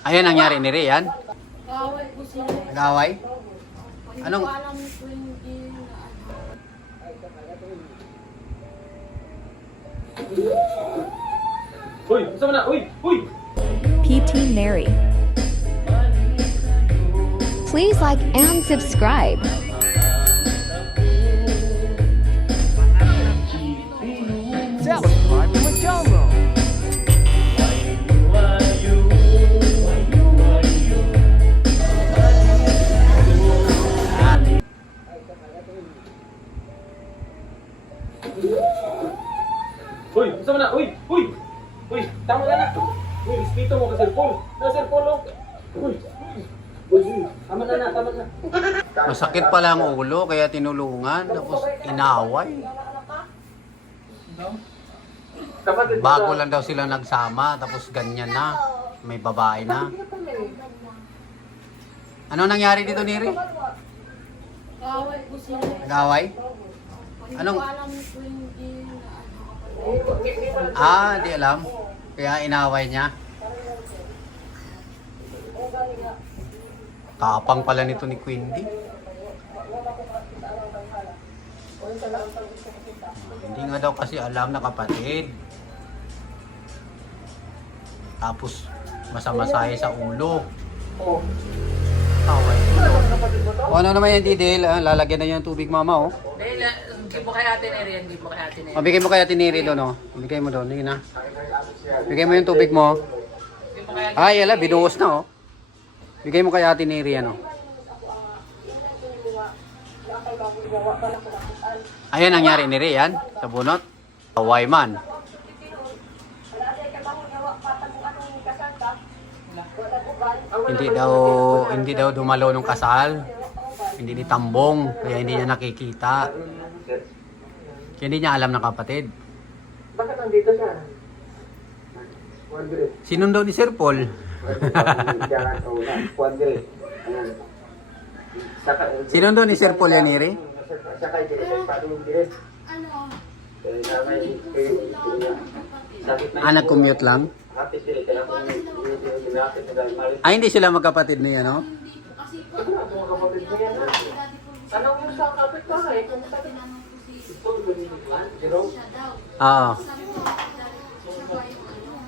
Ayan nangyari ni Rian. Kaaway ko sila. Nag-away? Hindi Anong- ko alam kung hindi na ano. Uy, sama na. Uy, uy. PT Mary. Please like and subscribe. Subscribe to my channel. Uy, sama na. Uy, uy. Uy, tama ka na. Uy, respeto mo ka, Sir Paul. Na, Sir Paul, oh. Uy, uy. Uy, tama na, tama na. Masakit pala ang ulo kaya tinulungan tapos inaway. Kapatid mo Bago sa- lang daw sila nagsama tapos ganyan na. May babae na. Ano nangyari dito, Neri? Kaaway ko sila. Nag-away? Hindi Anong- ko alam kung hindi na ano. Di alam. Kaya inaway niya. Tapang pala nito ni Quindy. Hindi nga daw kasi alam na kapatid. Tapos masamasahe sa ulo. Oh. Away. Kapatid mo to? O ano naman yan, Didel? Lalagyan na yung tubig, mama, oh. Hindi mo kay ate Neri, hindi mo kay ate Neri. Mabigay mo kaya tiniri doon, oh. Bigay mo doon, hindi na. Bigay mo yung tubig mo. Hindi mo kay ate Ay, yala, binuhos na, oh. Bigay mo kaya tiniri, ano. Ayan nangyari ni Rian sa bunot. Away man. Hindi daw dumalo nung kasal. Hindi ditambong, kaya hindi niya nakikita. Kaya hindi niya alam ng kapatid. Bakit nandito siya? Quadre. Sinundo ni Sir Paul. Quadre. Ayan. Sinundo ni Sir Paul yan, Neri? Sakay direct, parang direct. Ano? Nag-commute lang? Ay, hindi sila magkapatid niya, no? Hindi po kasi po. Dati po Tanong mo sa kapit ka eh. tinanong ko si Jerome? siya daw. Oo. Sabi ko, dahil siya ba yung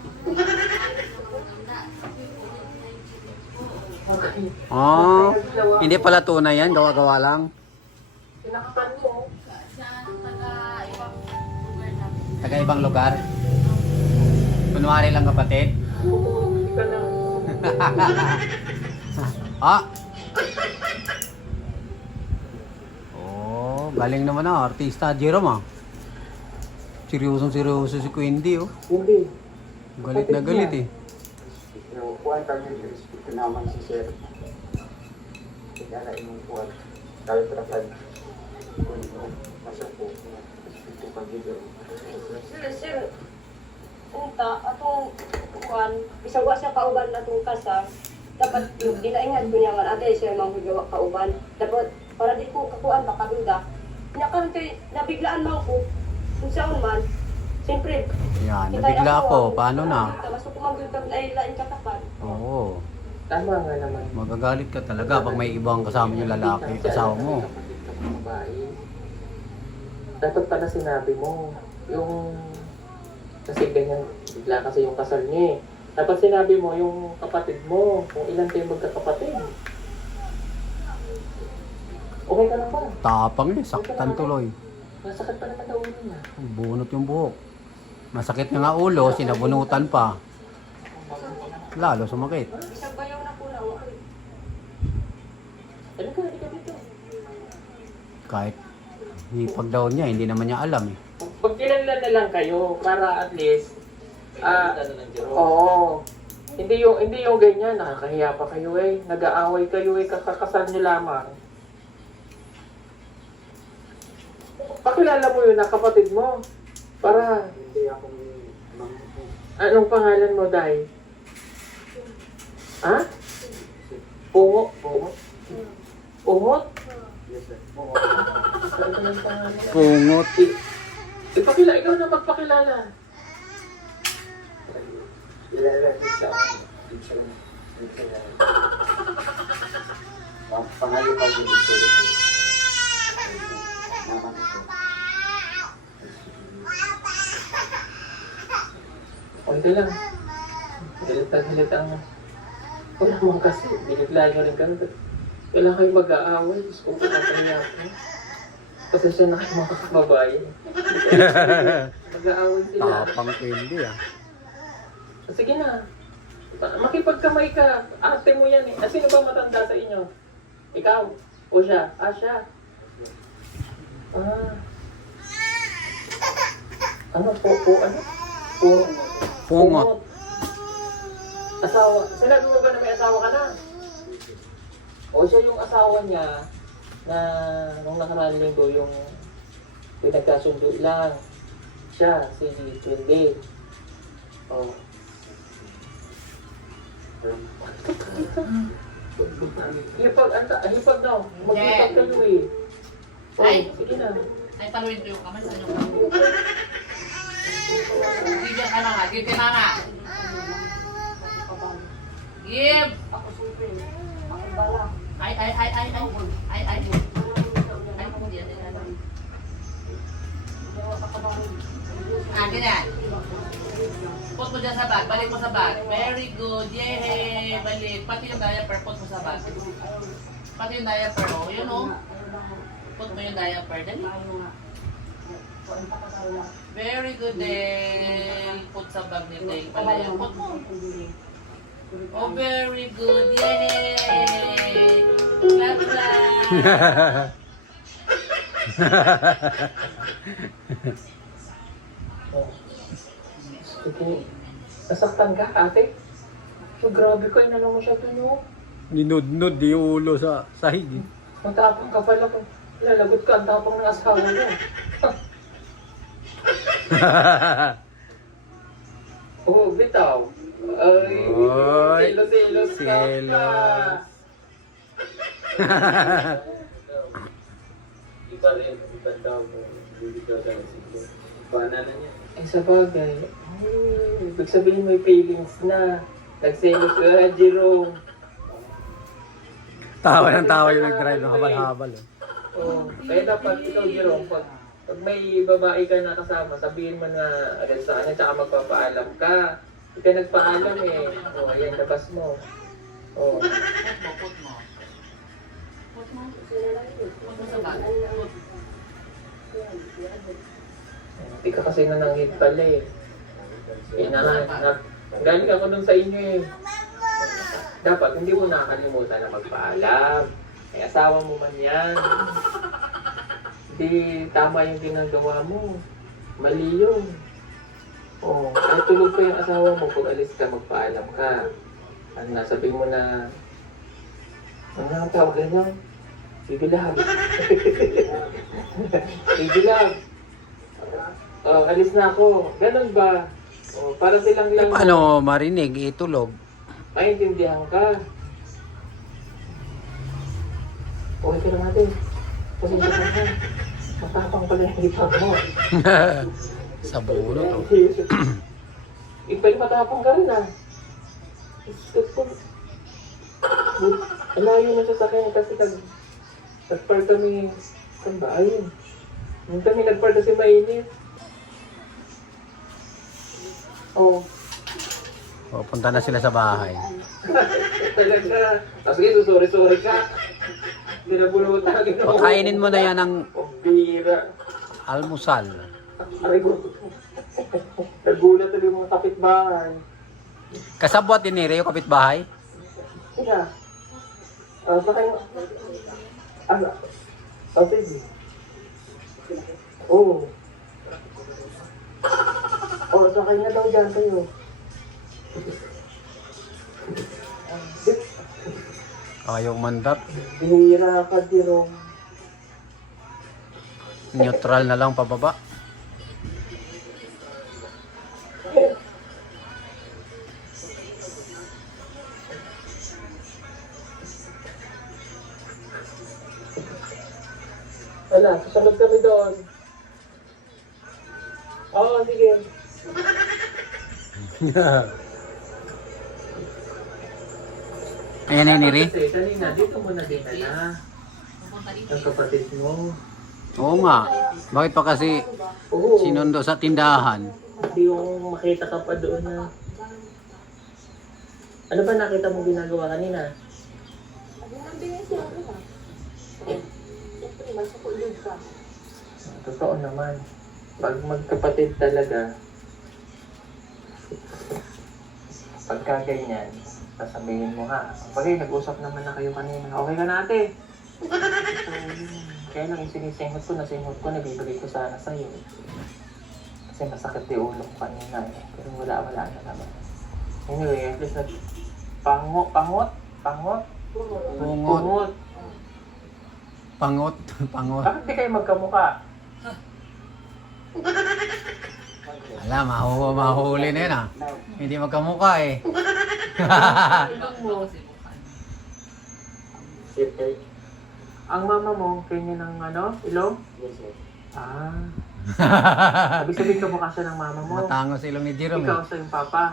maganda. Sabi ko, COVID-19 po. Oh, hindi pala tunay yan, gawa-gawa lang. Sinaktan mo. Sa taga-ibang lugar namin. Taga-ibang lugar. Kunwari lang kapatid. Hindi ka na. Ah! Oh, galing naman na, artista Jerome, ah. Seryoso si Quindy, oh. Hindi. Galit na galit, eh. Kuwan kami respeto naman si Sir. Kaya na imong kuwan. Kaya terapan. Kung masuko. Respeto pag dito. Sir, unta, atong kuan, bisag wa siya kauban na itong kasal, dapat dinaingan ko niya nga, ate siya mga gawa kauban. Dapat, para di ko kakuan, baka duda. Nakaroon kayo, nabiglaan man ko, kung saan man, siyempre, Yan, nabigla ako. Paano na? Masuk ko mag-gultang lain katapan. Oo. Tama nga naman. Magagalit ka talaga pag may ibang kasama yung lalaki, asawa mo. Kapatid ka ng babae. Dapat pala sinabi mo. Yung... Kasi ganyan, bigla kasi yung kasal niya eh. Dapat sinabi mo yung kapatid mo, kung ilan kayo magkakapatid. Okay ka lang ba? Tapang niya, saktan tuloy. Masakit pa naman daw ulo niya. Bunot yung buhok. Masakit na nga ulo, sinabunutan pa. Lalo sumakit. Bisag bayaw na po na, okay. Ano ka dito? Kahit hipag daw niya, hindi naman niya alam, eh. Pag kilala na lang kayo, para at least, oo. Hindi yung ganyan, nakakahiya pa kayo eh. Nag-aaway kayo eh, kakakasal niyo lamang. Pakilala mo yun na kapatid mo. Para, Hindi ako anong pangalan mo, Day? Ha? Pungo? Pungot? Pungot? Yes, sir. Pungot. Ikaw na magpakilala. Ilalagay sa Pangayupan yung ituloy ko. Naman ito. Konti lang. Galit na galit ang... Wala naman kasi. Binigla nyo rin kami. Kailangan kayo mag-aaway. Diyos ko, kakakaya ko. Pasensya na kayo mga kababayan. Mag-aaway sila. Tapang hindi ah. Sige na. Makipagkamay ka. Ate mo yan eh. Sino ba matanda sa inyo? Ikaw? O siya? Siya. Ano? Ano? Pungot. Asawa. Sinabi mo ba na may asawa ka na? O siya yung asawa niya na nung nakaraang linggo yung pinagkasundo lang. Siya, si Twende. Oh. Hipag daw. Mag-hipag kayo eh. Oh, Ay. sige na. Ay, paluin ko yung kamay sa inyo. Give ka na nga. Give ka na nga. Give! Ay. Ganyan. Put mo dyan sa bag. Balik mo sa bag. Very good. Yay! Balik. Pati yung diaper, put mo sa bag. Pati yung diaper, oh. Yun, oh. Put mo yung diaper. Dali. Very good, Dale. Put sa bag ni Dale pala yan. Put mo. Oh, very good. Yay! Clap, clap. Sige. Nasaktan ka, ate? So, grabe ka. Inano mo siya dun, oh. Ninudnud yung ulo sa sahig. Matapang ka pala kung lalagot ka. Ang tapang ng asawa mo. Oh, bitaw. Ay, Oy, selos ka pa. selos. Iba rin, iba daw. Hindi daw talaga siguro. Paano na niya? Ay, sa bagay. Ibig sabihin may feelings na. Nagselos ka, Jerome. Tawa ng tawa yung nag-drive ng habal-habal. Oh, kaya dapat ikaw, Jerome, pag may babae ka na kasama, sabihin mo na agad sa kanya, tsaka magpapaalam ka. Hindi ka nagpaalam eh. Oh, ayan, labas mo. Oh. Put mo. Put mo sa bag. Put. Hindi ka kasi nananghid pala eh. Galing ako dun sa inyo eh. Dapat hindi mo nakakalimutan na magpaalam. May asawa mo man yan. Hindi tama yung ginagawa mo. Mali yun. Oh, ay tulog pa yung asawa mo. Pag alis ka, magpaalam ka. Ano na, sabihin mo na, ano ang tawag ganyan? Bibilag. Bibilag. Oh, alis na ako. Ganun ba? Oh, para silang lang Paano marinig, itulog? maintindihan ka. Okay ka lang natin. Pasensya ka na. Matapang pala yung hipag mo. Sa bulo to. Ipay matapang ka rin ah. Alayo na siya sa akin kasi nagpar kami. Saan ba? Ayun. Nung kami nagpar kasi mainit. Oh. O, punta na sila sa bahay. Talaga. Sige, susuri-suri ka. Pinabulutan. Pakainin mo na yan ng Oh, bira. almusal. Aray ko. Nagulat tuloy yung mga kapitbahay. Kasabwat din ni Reo, kapitbahay. Sina? Sa kayo? Ano? Sige. Oo. Oh, sa kanya daw dyan kayo. Ayaw mandap. Bihira ka, Jerome. Neutral na lang pababa. Wala, susunod kami doon. Oo, sige. Ayan na Neri. Kasi kanina, dito mo na dinala. Pupunta dito. Ang kapatid mo. Oo nga. Bakit pa kasi Oo. sinundo sa tindahan? Hindi yung makita ka pa doon na... Ano ba nakita mo ginagawa kanina? Totoo naman. Pag magkapatid talaga, pagka ganyan, sasabihin mo ha. Bagay, nag-usap naman na kayo kanina. Okay ka na ate? So, kaya lang yung sinisinghot ko, nabibigay ko sana sa'yo. Kasi masakit yung ulo ko kanina eh. Pero wala na naman. Anyway, at least pangot. Pungot. Pangot. Pangot. Bakit di kayo magkamukha? Alam, mahuli na yun ah. Hindi magkamukha eh. Sir, Ang mama mo, kanya ng ilong? yes sir. Ah. Sabi sabihin kamukha siya ng mama mo. Matangos ilong ni Jerome Ikaw eh. sa yung papa.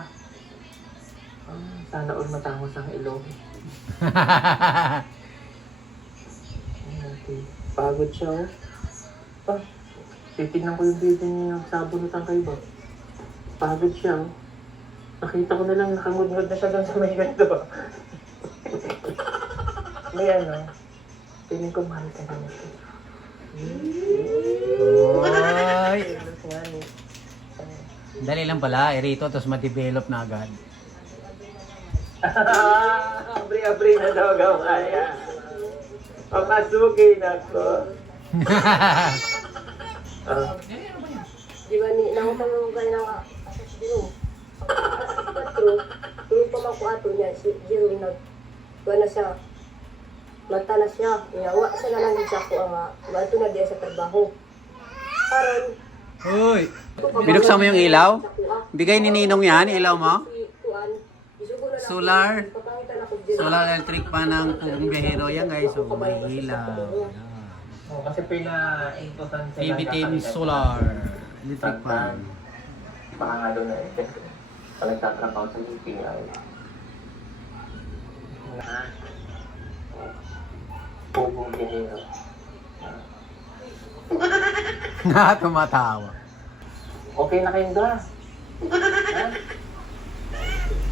Ah, sana all matangos ang ilong. Okay. Pagod siya oh. Ah, titignan ko yung video niya nagsabunutan kayo ba? Pagod siya oh. Nakita ko na lang nakangudngod na siya doon sa may ganito. May feeling ko mahal ka naman siya. Oy. Feeling nga ni. Dali lang pala, rito tapos ma-develop na agad. Abri-abri na daw kaya. Papasukin ako. Ah, Di ba ni nangutang mo kayo ng asas dito. True pa man ko ato niya si Jiro na siya. Mata na siya. Iyawa siya na lang siya ko ang bato na diya sa trabaho. Karon Uy! Binuksan mo yung ilaw? Bigay ni Ninong yan, ilaw mo? Solar. Solar electric pa ng bumbehero yan guys. So may ilaw. oh, kasi pina-inputan sila. Bibitin solar electric fan. Baka nga doon na pag nagtatrabaho sa UPI. Pugong bihero. Tumatawa. Okay na kayong dala.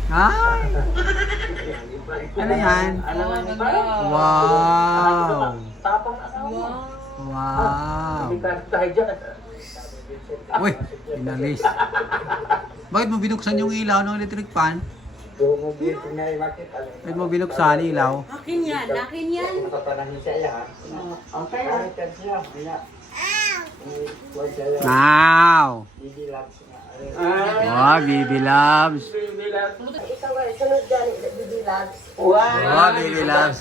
Ah! Ano yan? Alam mo Ganda. ba? Wow! Tapang asawa. Wow! Hindi ka tayo dyan. Uy! Inalis. Bakit mo binuksan yung ilaw ng electric fan? Yung mobile ko na i-market, Bakit mo binuksan yung ilaw? Akin yan. nakapanahin siya ya. Okay. Market siya. Huwag siya Wow! Didi Labs na. Wow, Baby Loves! ikaw nga sunod dyan Bibi Labs. Wow, Baby Loves!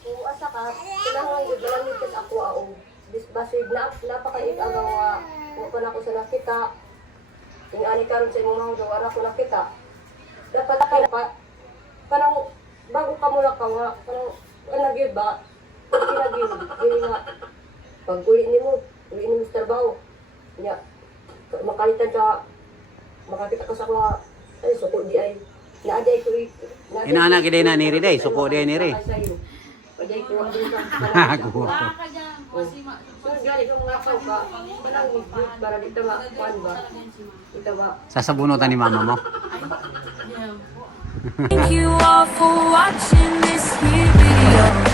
Kung asa ka, kailangan yung dalang yung ako aong. Basig na napakait ang mga kung ako sa nakita. Yung ani karon sa imong mga gawa ko nakita. Dapat ka parang bago ka mula ka nga, parang nagid ba? Kinagid, dili nga. Pag uwi mo sa trabaho. Ya, makalitan ka, makakita ka sa mga, ay, suko di ay. Naaday ko Inaanak kita na niri day, suko day niri. Paday ko ang dito. Guwapo. Baka ka dyan. Kasi So, gani kung ngasaw ka, parang mag-group para dito ba, kuhan ba? Dito ba? Sasabunutan ni mama mo. yeah. Thank you all for watching this here video.